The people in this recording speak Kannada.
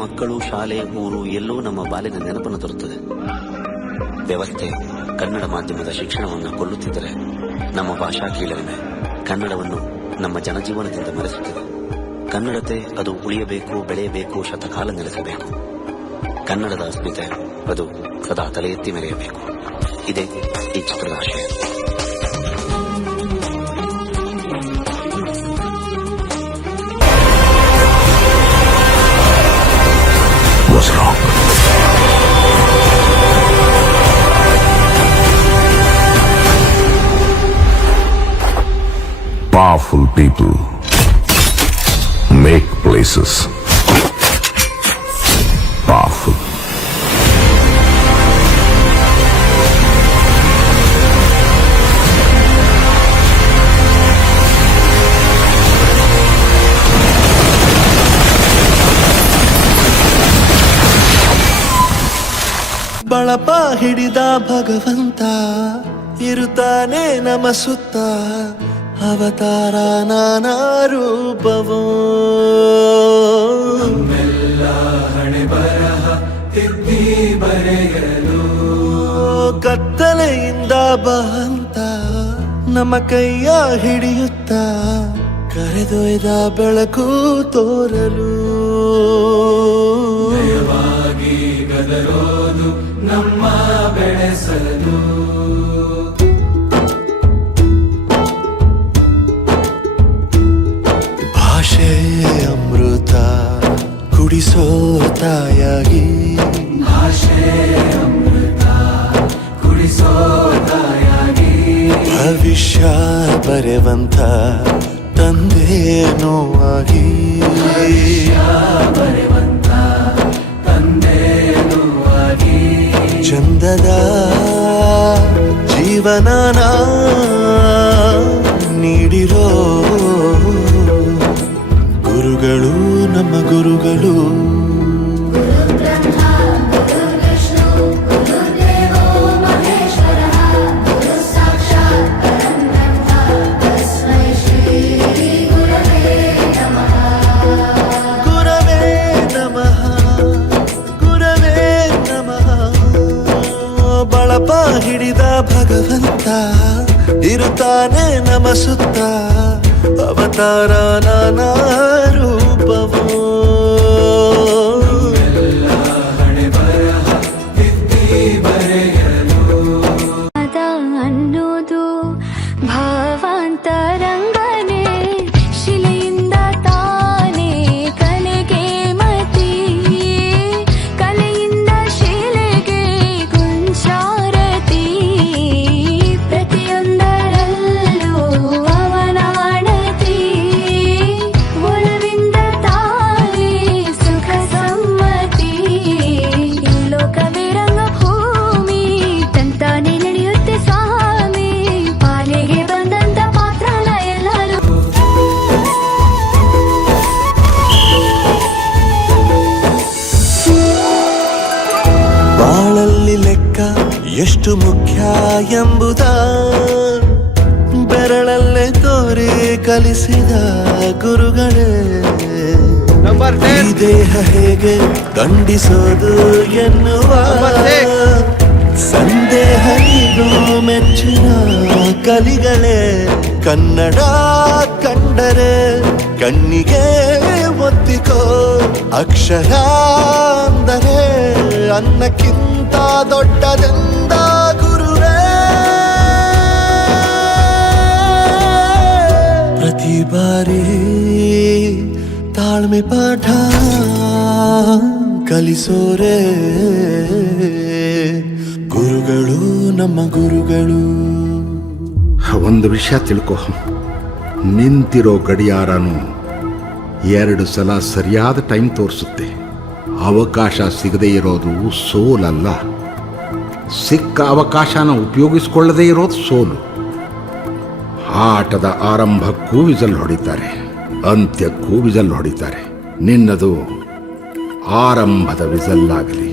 ಮಕ್ಕಳು, ಶಾಲೆ, ಊರು ಎಲ್ಲೋ ನಮ್ಮ ಬಾಲ್ಯದ ನೆನಪನ್ನು ತರುತ್ತದೆ. ವ್ಯವಸ್ಥೆ ಕನ್ನಡ ಮಾಧ್ಯಮದ ಶಿಕ್ಷಣವನ್ನು ಕೊಲ್ಲುತ್ತಿದ್ದರೆ ನಮ್ಮ ಭಾಷಾ ಕೀಳರಿಮೆ ಕನ್ನಡವನ್ನು ನಮ್ಮ ಜನಜೀವನದಿಂದ ಮರೆಸುತ್ತದೆ. ಕನ್ನಡತೆ ಅದು ಉಳಿಯಬೇಕು, ಬೆಳೆಯಬೇಕು, ಶತಕಾಲ ನೆಲೆಸಬೇಕು. ಕನ್ನಡದ ಅಸ್ಮಿತೆ ಅದು ಸದಾ ತಲೆ ಎತ್ತಿ ಮೆರೆಯಬೇಕು. ಇದೇ ಈ ಚಿತ್ರದ ಆಶಯ. Powerful people make places powerful. ಬಳಪ ಹಿಡಿದ ಭಗವಂತ ಇರುತ್ತಾನೆ ನಮ ಸುತ್ತ, ಅವತಾರ ನಾನಾ ರೂಪವೋ. ಹಣೆ ಬರಹ ತಿದ್ದಿ ಬರೆಯಲು ಕತ್ತಲೆಯಿಂದ ಬಹಂತ ನಮ್ಮ ಕೈಯ ಹಿಡಿಯುತ್ತ, ಕರೆದೊಯ್ದ ಬೆಳಕು ತೋರಲು. ದಯವಾಗಿ ಗದರೋದು ನಮ್ಮ ಬೆಳೆಸಲು. ಭಾಷೆ ಅಮೃತ ಕುಡಿಸೋ ತಾಯಾಗಿ, ಭಾಷೆ ಅಮೃತ ಕುಡಿಸೋ ತಾಯಾಗಿ, ಭವಿಷ್ಯ ಬರೆವಂತ ತಂದೇನೋ ಆಗಿ, ಬರೆವಂತ ತಂದೇನೋ ಆಗಿ, ಚಂದದ ಜೀವನನ ನೀಡಿರೋ ಗುರುಗಳು ನಮ್ಮ ಗುರುಗಳು. ಬಳಪ ಹಿಡಿದ ಭಗವಂತ ಇರುತ್ತಾನೆ ನಮ ಸುತ್ತ, ಅವತಾರ ನಾನಾ ರೂಪವೋ. ಹಣೆ ಬರಹ ತಿದ್ದಿ ಬರೆಯಲು ಅನ್ನೋದು ಭಾವಾಂತರಂಗನೆ, ಶಿಲೆಯಿಂದ ತಾನೇ ಕಲೆಗೆ ಮತಿ, ಕಲೆಯಿಂದ ಶಿಲೆಗೆ ಕುಂಚಾರತಿ, ಪ್ರತಿಯೊಂದರಲ್ಲೂ ಅವನಾಣತಿ, ಒಲವಿಂದ ತಾನೇ ಸುಖ ಸಮ್ಮತಿ. ಈ ಲೋಕವೇ ರಂಗಭೂಮಿ ತಂತಾನೆ ನಡೆಯುತ್ತೆ ಸ್ವಾಮಿ, ಪಾಲಿಗೆ ಬಂದಂತ ಪಾತ್ರನ ಎಲ್ಲರೂ. ಬಾಳಲ್ಲಿ ಲೆಕ್ಕ ಎಷ್ಟು ಮುಖ್ಯ ಎಂಬುದ ಬೆರಳಲ್ಲೇ ತೋರಿ ಕಲಿಸಿದ ಗುರುಗಳೇ. ಈ ದೇಹ ಹೇಗೆ ದಂಡಿಸೋದು ಎನ್ನುವ ಸಂದೇಹ ಇದು ಮೆಚ್ಚಿನ ಕಲಿಗಳೇ. ಕನ್ನಡ ಕಂಡರೆ ಕಣ್ಣಿಗೆ ಒತ್ತಿಕೋ, ಅಕ್ಷರ ಅಂದರೆ ಅನ್ನಕ್ಕಿಂತ ದೊಡ್ಡದೆಂದ ಗುರುವೇ. ಪ್ರತಿ ಬಾರಿ ತಾಳ್ಮೆ ಪಾಠ ಕಲಿಸೋರೆ ಗುರುಗಳು ನಮ್ಮ ಗುರುಗಳು. ಒಂದು ವಿಷಯ ತಿಳ್ಕೊ, ನಿಂತಿರೋ ಗಡಿಯಾರನು 2 ಸಲ ಸರಿಯಾದ ಟೈಮ್ ತೋರಿಸುತ್ತೆ. ಅವಕಾಶ ಸಿಗದೇ ಇರೋದು ಸೋಲಲ್ಲ, ಸಿಕ್ಕ ಅವಕಾಶನ ಉಪಯೋಗಿಸಿಕೊಳ್ಳದೇ ಇರೋದು ಸೋಲು. ಆಟದ ಆರಂಭಕ್ಕೂ ವಿಸಲ್ ಹೊಡಿತಾರೆ, ಅಂತ್ಯಕ್ಕೂ ವಿಸಲ್ ಹೊಡಿತಾರೆ. ನಿನ್ನದು ಆರಂಭದ ವಿಸಲ್ ಆಗಲಿ.